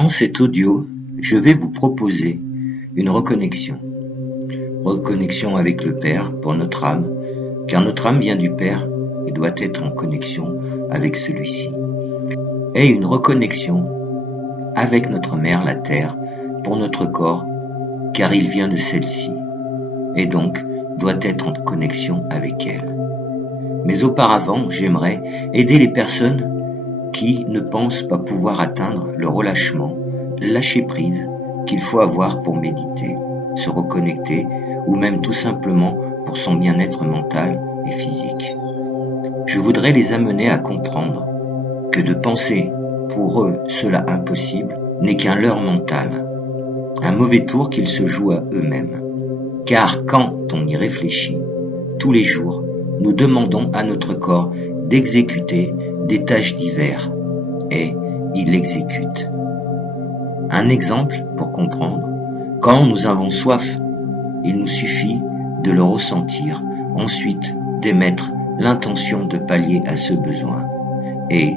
Dans cet audio, je vais vous proposer une reconnexion. Reconnexion avec le Père pour notre âme, car notre âme vient du Père et doit être en connexion avec celui-ci. Et une reconnexion avec notre mère, la Terre, pour notre corps, car il vient de celle-ci, et donc doit être en connexion avec elle. Mais auparavant, j'aimerais aider les personnes qui ne pensent pas pouvoir atteindre le relâchement, lâcher prise qu'il faut avoir pour méditer, se reconnecter ou même tout simplement pour son bien-être mental et physique. Je voudrais les amener à comprendre que de penser pour eux cela impossible n'est qu'un leurre mental, un mauvais tour qu'ils se jouent à eux-mêmes. Car quand on y réfléchit, tous les jours, nous demandons à notre corps d'exécuter des tâches diverses et il l'exécute. Un exemple pour comprendre, quand nous avons soif, il nous suffit de le ressentir, ensuite d'émettre l'intention de pallier à ce besoin et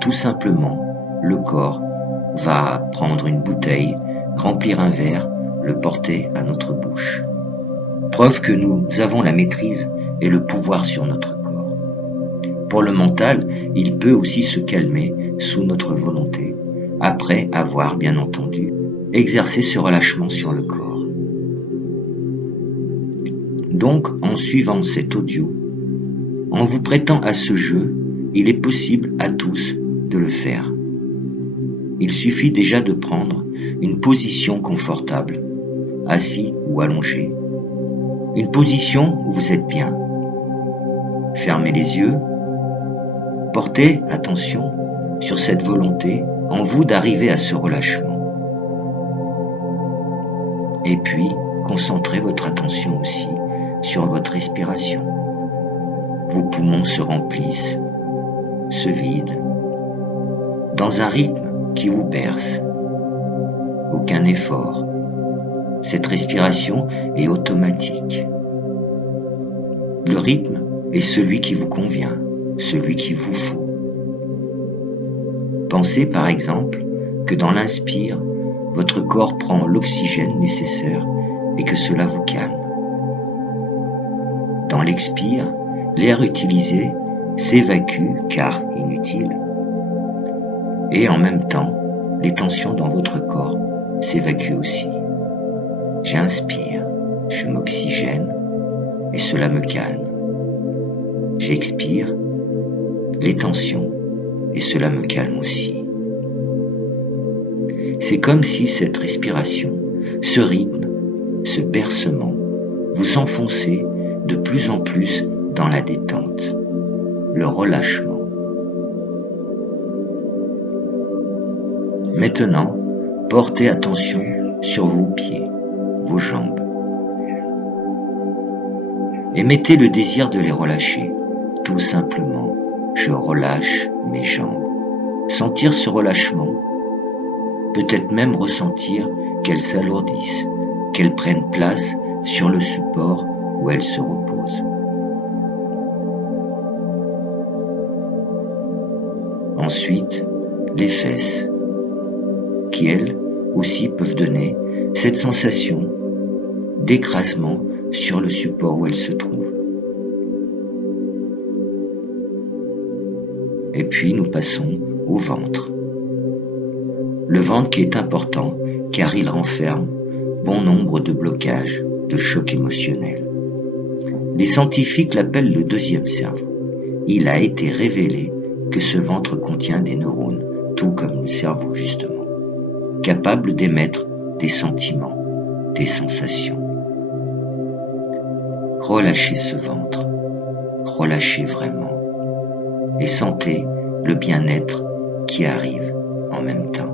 tout simplement le corps va prendre une bouteille, remplir un verre, le porter à notre bouche. Preuve que nous avons la maîtrise et le pouvoir sur notre corps. Pour le mental, il peut aussi se calmer sous notre volonté, après avoir, bien entendu, exercé ce relâchement sur le corps. Donc, en suivant cet audio, en vous prêtant à ce jeu, il est possible à tous de le faire. Il suffit déjà de prendre une position confortable, assis ou allongé, une position où vous êtes bien. Fermez les yeux, portez attention sur cette volonté en vous d'arriver à ce relâchement. Et puis, concentrez votre attention aussi sur votre respiration. Vos poumons se remplissent, se vident, dans un rythme qui vous berce. Aucun effort. Cette respiration est automatique. Le rythme est celui qui vous convient, celui qu'il vous faut. Pensez par exemple que dans l'inspire, votre corps prend l'oxygène nécessaire et que cela vous calme. Dans l'expire, l'air utilisé s'évacue car inutile. Et en même temps, les tensions dans votre corps s'évacuent aussi. J'inspire, je m'oxygène et cela me calme. J'expire, les tensions et cela me calme aussi. C'est comme si cette respiration, ce rythme, ce bercement, vous enfoncez de plus en plus dans la détente, le relâchement. Maintenant, portez attention sur vos pieds, vos jambes. Et mettez le désir de les relâcher. Tout simplement, je relâche mes jambes. Sentir ce relâchement, peut-être même ressentir qu'elles s'alourdissent, qu'elles prennent place sur le support où elles se reposent. Ensuite, les fesses, qui elles aussi peuvent donner cette sensation d'écrasement sur le support où elles se trouvent. Et puis nous passons au ventre. Le ventre qui est important car il renferme bon nombre de blocages, de chocs émotionnels. Les scientifiques l'appellent le deuxième cerveau. Il a été révélé que ce ventre contient des neurones, tout comme le cerveau justement, capables d'émettre des sentiments, des sensations. Relâchez ce ventre, relâchez vraiment et sentez le bien-être qui arrive en même temps.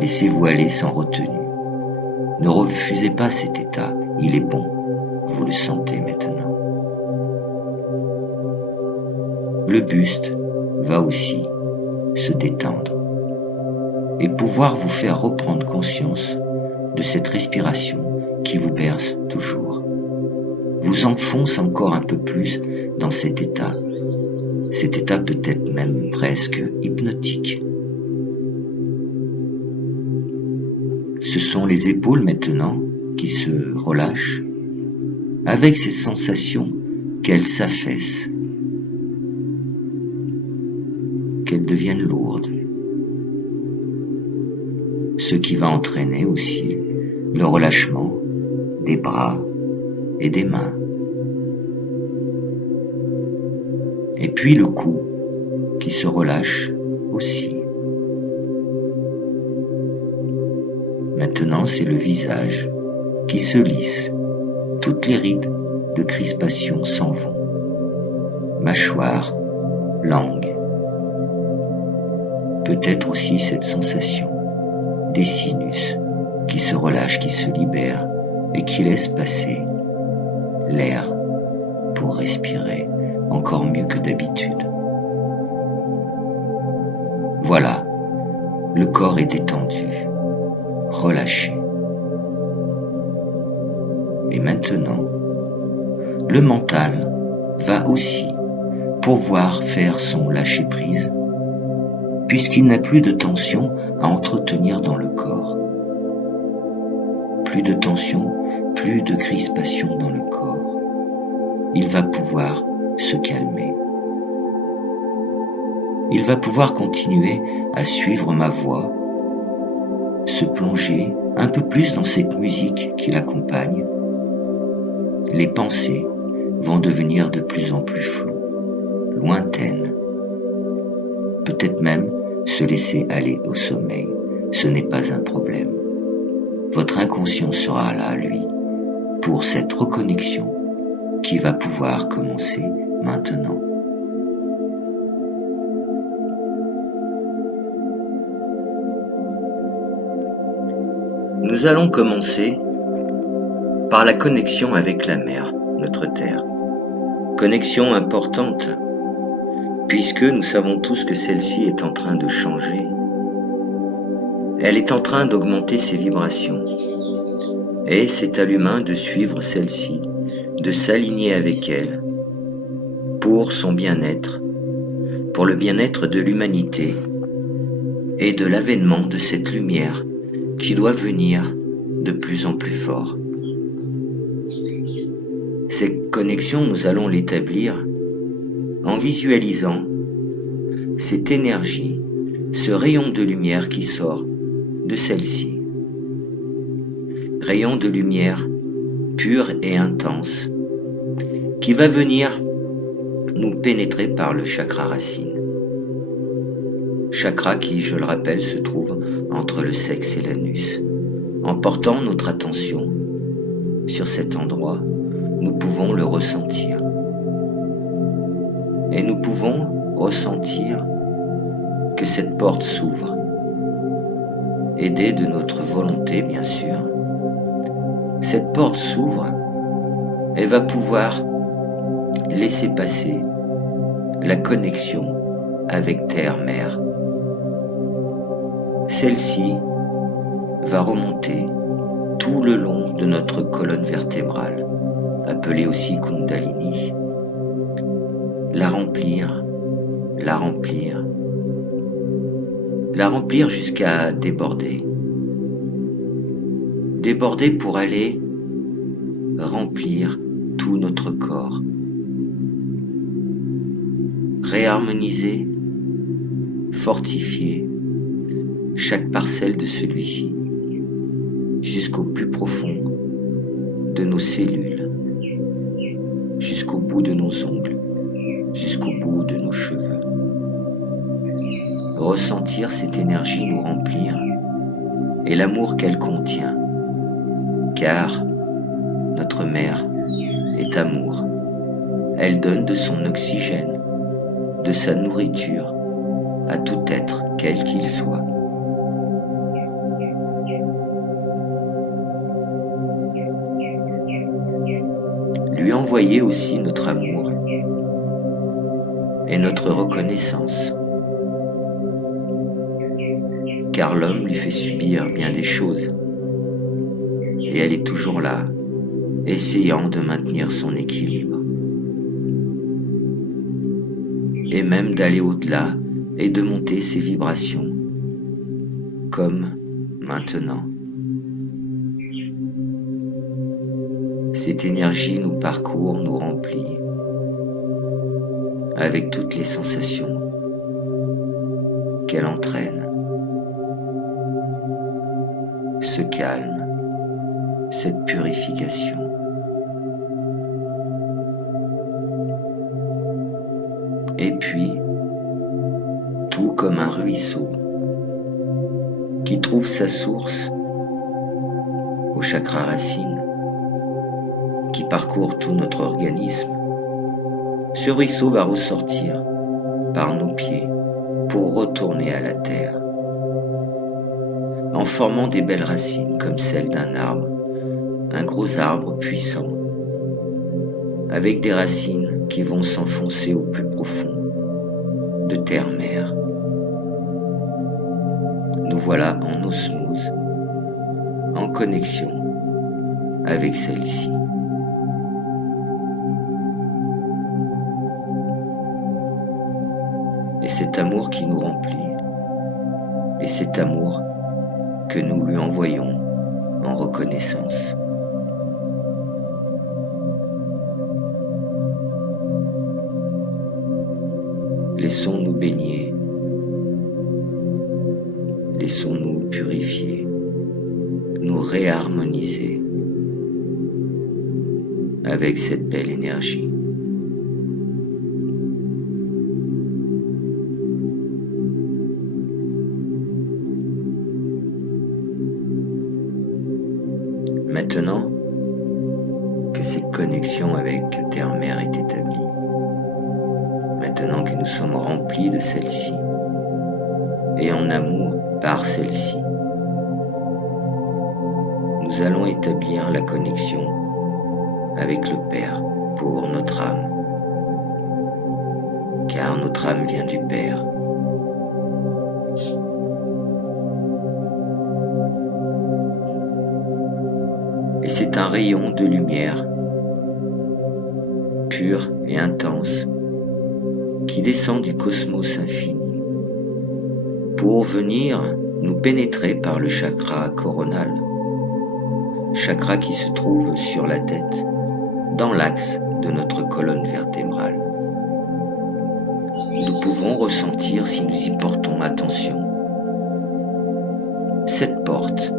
Laissez-vous aller sans retenue. Ne refusez pas cet état, il est bon, vous le sentez maintenant. Le buste va aussi se détendre et pouvoir vous faire reprendre conscience de cette respiration qui vous berce toujours. Vous enfonce encore un peu plus dans cet état peut-être même presque hypnotique. Ce sont les épaules maintenant qui se relâchent avec ces sensations qu'elles s'affaissent, qu'elles deviennent lourdes. Ce qui va entraîner aussi le relâchement des bras et des mains. Et puis le cou qui se relâche aussi. Maintenant, c'est le visage qui se lisse. Toutes les rides de crispation s'en vont. Mâchoire, langue. Peut-être aussi cette sensation des sinus qui se relâchent, qui se libèrent et qui laissent passer l'air pour respirer encore mieux que d'habitude. Voilà, le corps est détendu, relâché. Et maintenant, le mental va aussi pouvoir faire son lâcher-prise, puisqu'il n'a plus de tension à entretenir dans le corps. Plus de tension, plus de crispation dans le corps. Il va pouvoir se calmer. Il va pouvoir continuer à suivre ma voix, se plonger un peu plus dans cette musique qui l'accompagne. Les pensées vont devenir de plus en plus floues, lointaines. Peut-être même se laisser aller au sommeil. Ce n'est pas un problème. Votre inconscient sera là, lui, pour cette reconnexion qui va pouvoir commencer maintenant. Nous allons commencer par la connexion avec la mer, notre terre. Connexion importante, puisque nous savons tous que celle-ci est en train de changer. Elle est en train d'augmenter ses vibrations. Et c'est à l'humain de suivre celle-ci, de s'aligner avec elle, pour son bien-être, pour le bien-être de l'humanité et de l'avènement de cette lumière qui doit venir de plus en plus fort. Cette connexion, nous allons l'établir en visualisant cette énergie, ce rayon de lumière qui sort de celle-ci. Rayon de lumière pur et intense qui va venir nous pénétrer par le chakra racine. Chakra qui, je le rappelle, se trouve entre le sexe et l'anus. En portant notre attention sur cet endroit, nous pouvons le ressentir. Et nous pouvons ressentir que cette porte s'ouvre, aidée de notre volonté, bien sûr. Cette porte s'ouvre et va pouvoir laisser passer la connexion avec Terre-Mère. Celle-ci va remonter tout le long de notre colonne vertébrale, appelée aussi Kundalini, la remplir jusqu'à déborder. Déborder pour aller remplir tout notre corps. Réharmoniser, fortifier chaque parcelle de celui-ci jusqu'au plus profond de nos cellules, jusqu'au bout de nos ongles, jusqu'au bout de nos cheveux. Ressentir cette énergie nous remplir et l'amour qu'elle contient, car notre mère est amour. Elle donne de son oxygène, de sa nourriture à tout être, quel qu'il soit. Lui envoyer aussi notre amour et notre reconnaissance, car l'homme lui fait subir bien des choses, et elle est toujours là, essayant de maintenir son équilibre, et même d'aller au-delà et de monter ses vibrations, comme maintenant, Cette énergie nous parcourt, nous remplit, avec toutes les sensations qu'elle entraîne. Ce calme, cette purification. Et puis, tout comme un ruisseau qui trouve sa source au chakra racine, qui parcourt tout notre organisme, ce ruisseau va ressortir par nos pieds pour retourner à la terre, en formant des belles racines comme celles d'un arbre, un gros arbre puissant, avec des racines qui vont s'enfoncer au plus profond de terre-mer. Nous voilà en osmose, en connexion avec celle-ci. Et cet amour qui nous remplit, et cet amour que nous lui envoyons en reconnaissance. Laissons-nous baigner, laissons-nous purifier, nous réharmoniser avec cette belle énergie. Maintenant que cette connexion avec Terre-Mère est établie, maintenant que nous sommes remplis de celle-ci et en amour par celle-ci, nous allons établir la connexion avec le Père pour notre âme, car notre âme vient du Père. Et c'est un rayon de lumière pur et intense qui descend du cosmos infini pour venir nous pénétrer par le chakra coronal, chakra qui se trouve sur la tête, dans l'axe de notre colonne vertébrale. Nous pouvons ressentir, si nous y portons attention, cette porte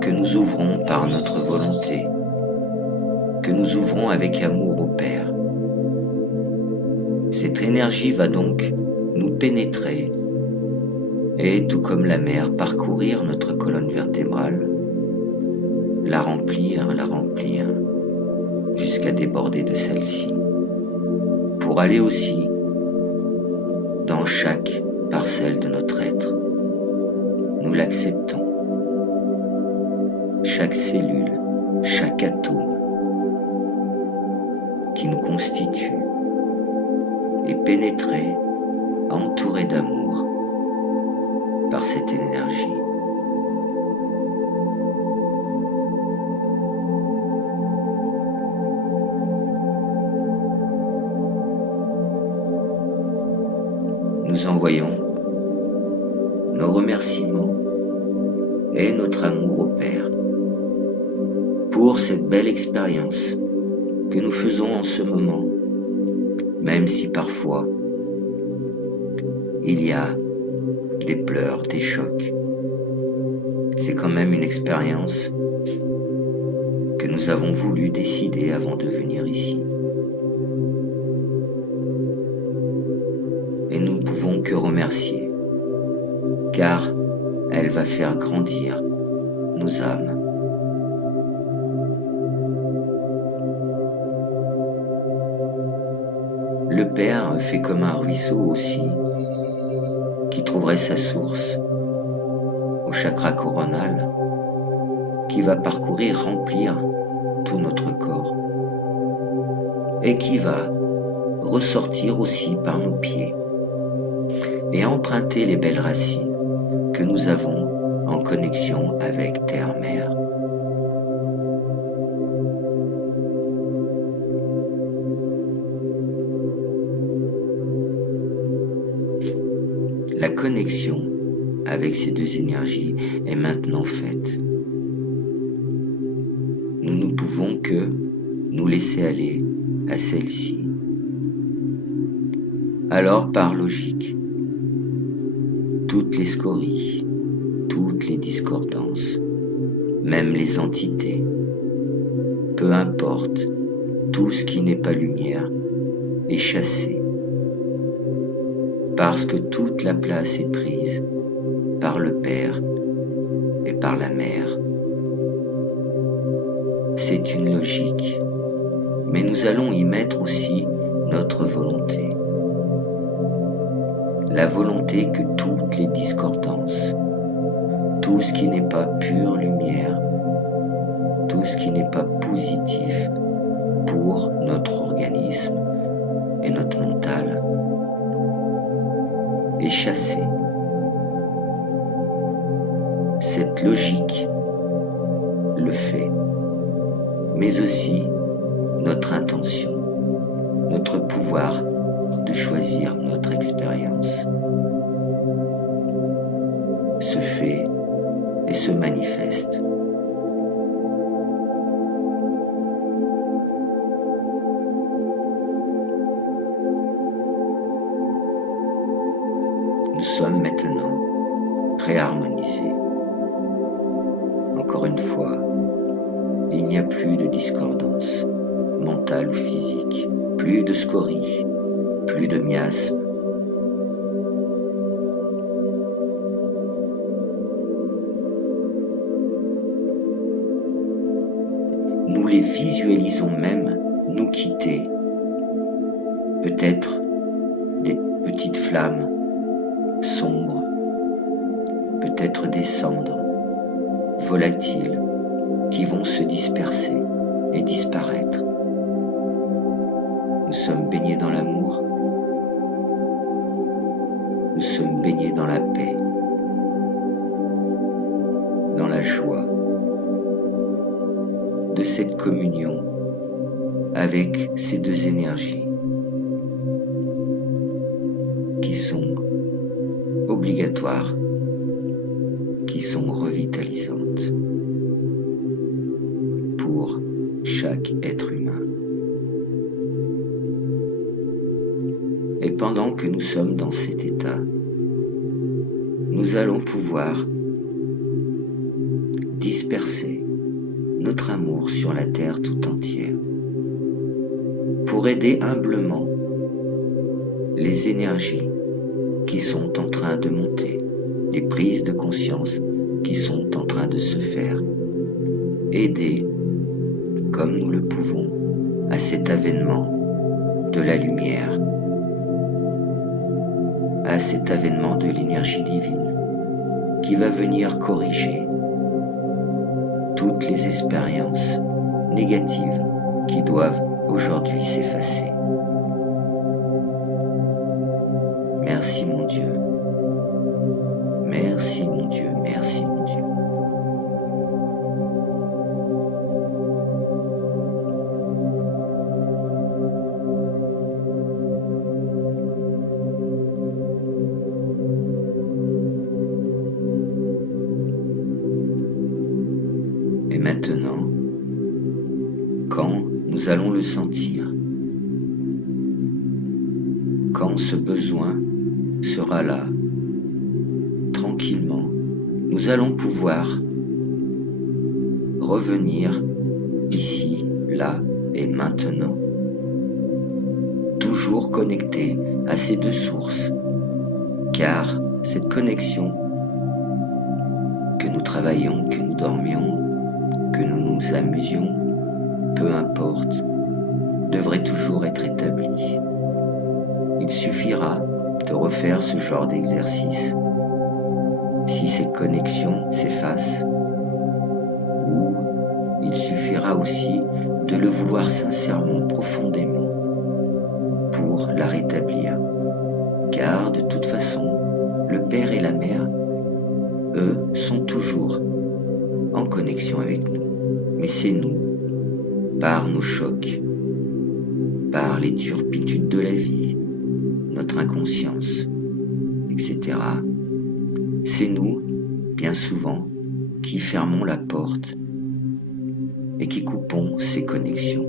que nous ouvrons par notre volonté, que nous ouvrons avec amour au Père. Cette énergie va donc nous pénétrer et, tout comme la mer, parcourir notre colonne vertébrale, la remplir, jusqu'à déborder de celle-ci, pour aller aussi dans chaque parcelle de notre être. Nous l'acceptons. Chaque cellule, chaque atome qui nous constitue est pénétré, entouré d'amour par cette énergie. Nous envoyons nos remerciements et notre amour au Père pour cette belle expérience que nous faisons en ce moment, même si parfois il y a des pleurs, des chocs. C'est quand même une expérience que nous avons voulu décider avant de venir ici. Et nous ne pouvons que remercier, car elle va faire grandir nos âmes. Le Père fait comme un ruisseau aussi, qui trouverait sa source au chakra coronal, qui va parcourir, remplir tout notre corps, et qui va ressortir aussi par nos pieds, et emprunter les belles racines que nous avons en connexion avec Terre-Mère. La connexion avec ces deux énergies est maintenant faite. Nous pouvons que nous laisser aller à celle-ci. Alors, par logique, toutes les scories, toutes les discordances, même les entités, peu importe, tout ce qui n'est pas lumière est chassé, parce que toute la place est prise par le Père et par la Mère. C'est une logique, mais nous allons y mettre aussi notre volonté. La volonté que toutes les discordances, tout ce qui n'est pas pure lumière, tout ce qui n'est pas positif pour notre organisme et notre mental est chassé. Cette logique le fait, mais aussi notre intention, notre pouvoir de choisir notre expérience se fait et se manifeste. Nous sommes maintenant réharmonisés. Encore une fois, il n'y a plus de discordance mentale ou physique, plus de scories, plus de miasmes. Nous les visualisons même nous quitter, peut-être des petites flammes sombres, peut-être des cendres volatiles qui vont se disperser et disparaître. Nous sommes baignés dans l'amour, nous sommes baignés dans la paix, dans la joie de cette communion avec ces deux énergies qui sont obligatoires, qui sont revitalisantes pour chaque être humain. Et pendant que nous sommes dans cet état, nous allons pouvoir disperser notre amour sur la terre tout entière pour aider humblement les énergies qui sont en train de monter, les prises de conscience qui sont en train de se faire, aider comme nous le pouvons à cet avènement de la lumière, à cet avènement de l'énergie divine qui va venir corriger toutes les expériences négatives qui doivent aujourd'hui s'effacer. Merci mon Dieu, merci mon Dieu, merci mon Dieu. Et maintenant, quand nous allons le sentir, quand ce besoin sera là, tranquillement, nous allons pouvoir revenir ici, là et maintenant, toujours connectés à ces deux sources, car cette connexion, que nous travaillions, que nous dormions, que nous nous amusions, peu importe, devrait toujours être établie. Il suffira de refaire ce genre d'exercice. Si ces connexions s'effacent, ou il suffira aussi de le vouloir sincèrement, profondément, pour la rétablir. Car de toute façon, le Père et la Mère, eux, sont toujours en connexion avec nous. Mais c'est nous, par nos chocs, par les turpitudes de la vie, notre inconscience, etc. C'est nous, bien souvent, qui fermons la porte et qui coupons ces connexions.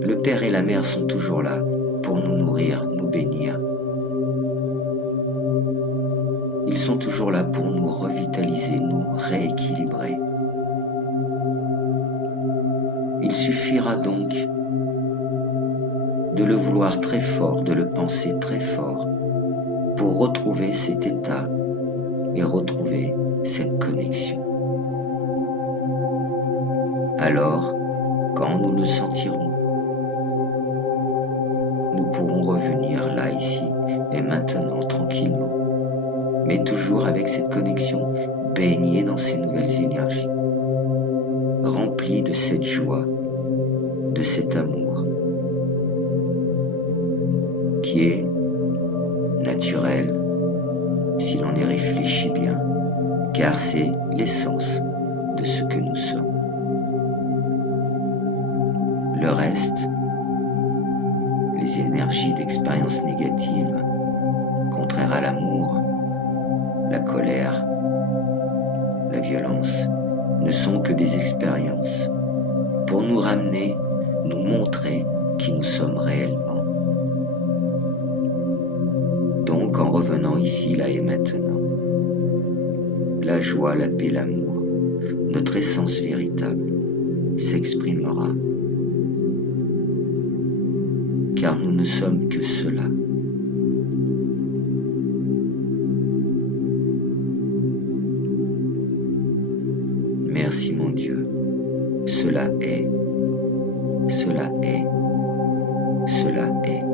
Le Père et la Mère sont toujours là pour nous nourrir, nous bénir. Ils sont toujours là pour nous revitaliser, nous rééquilibrer. Il suffira donc de le vouloir très fort, de le penser très fort, pour retrouver cet état et retrouver cette connexion. Alors, quand nous le sentirons, nous pourrons revenir là, ici et maintenant, tranquillement, mais toujours avec cette connexion baignée dans ces nouvelles énergies, remplie de cette joie, de cet amour, qui est naturel si l'on y réfléchit bien, car c'est l'essence de ce que nous sommes. Le reste, les énergies d'expérience négatives, contraires à l'amour, la colère, la violence, ne sont que des expériences pour nous ramener, nous montrer qui nous sommes réellement. Donc en revenant ici, là et maintenant, la joie, la paix, l'amour, notre essence véritable s'exprimera, car nous ne sommes que cela. Merci mon Dieu, cela est, cela est, cela est.